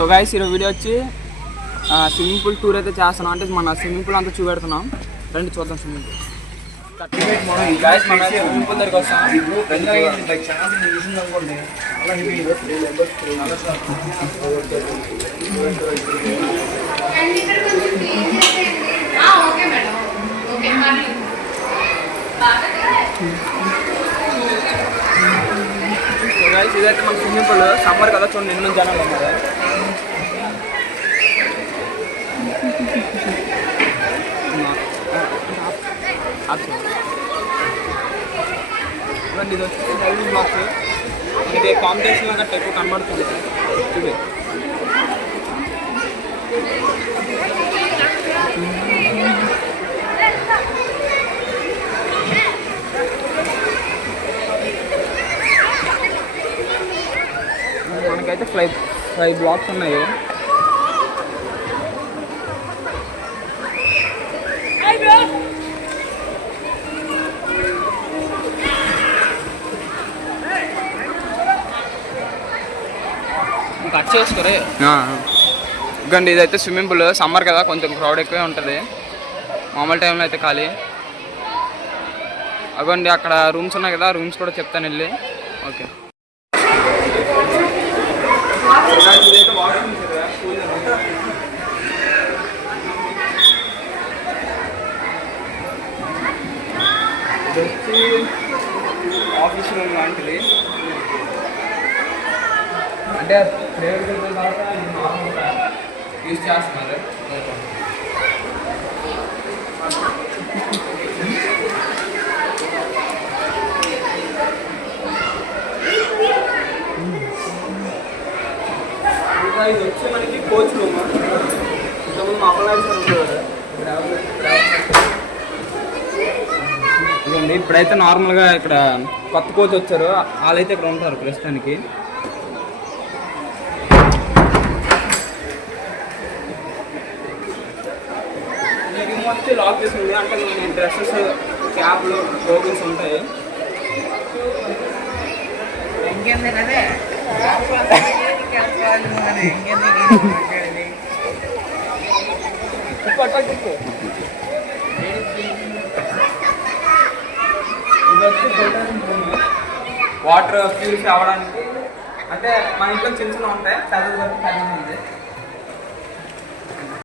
So guys ఈరోజు video వచ్చి swimming pool tour అయితే చేస్తున్నాం. అంటే మన స్విమ్మింగ్ పూల్ అంతా చూపెడుతున్నాం. రండి చూద్దాం స్విమ్మింగ్ పూల్. గైస్ మన స్విమ్మింగ్ పూల్ దగ్గరికి వస్తాం. గైస్ ఇదైతే మన స్విమ్మింగ్ పూల్. సమ్మర్ కదా చూడండి ఎన్ని జనాలు ఉన్నారు. ఇది వచ్చి డ్రైవింగ్ బ్లాక్స్. ఇది కాంపిటీషన్ గట్రా ఎక్కువ కనబడుతుంది. ఇది మనకైతే ఫైవ్ బ్లాక్స్ ఉన్నాయి. కట్ చేసుకోరే. ఇదిగోండి ఇదైతే స్విమ్మింగ్ పూల్. సమ్మర్ కదా కొంచెం క్రౌడ్ ఎక్కువే ఉంటుంది. మామూలు టైంలో అయితే ఖాళీ. అగోండి అక్కడ రూమ్స్ ఉన్నాయి కదా, రూమ్స్ కూడా చెప్తాను వెళ్ళి. ఓకే ఇది వచ్చి ఆఫీస్ రూమ్ లాంటిది. అంటే ప్రైవేట్ తర్వాత నార్మల్గా యూజ్ చేస్తున్నారు. ఇంకా ఇది వచ్చి మనకి కోచ్ రూమ్. ఇంతకుముందు మా అప్పలాంటి సార్ ఉండేవారు. ఇదండి ఇప్పుడైతే నార్మల్గా ఇక్కడ కొత్త కోచ్ వచ్చారు. వాళ్ళైతే ఇక్కడ ఉంటారు ప్రస్తుతానికి. మొత్తం లాక్ చేసింది. అంటే డ్రెస్సెస్, క్యాప్లు, గోగుల్స్ ఉంటాయి. ఇది వచ్చి వాటర్ ప్యూరిఫై అవ్వడానికి. అంటే మన ఇంట్లో చిన్న చిన్న ఉంటాయి, చదువు వరకు చదువు ఉంది.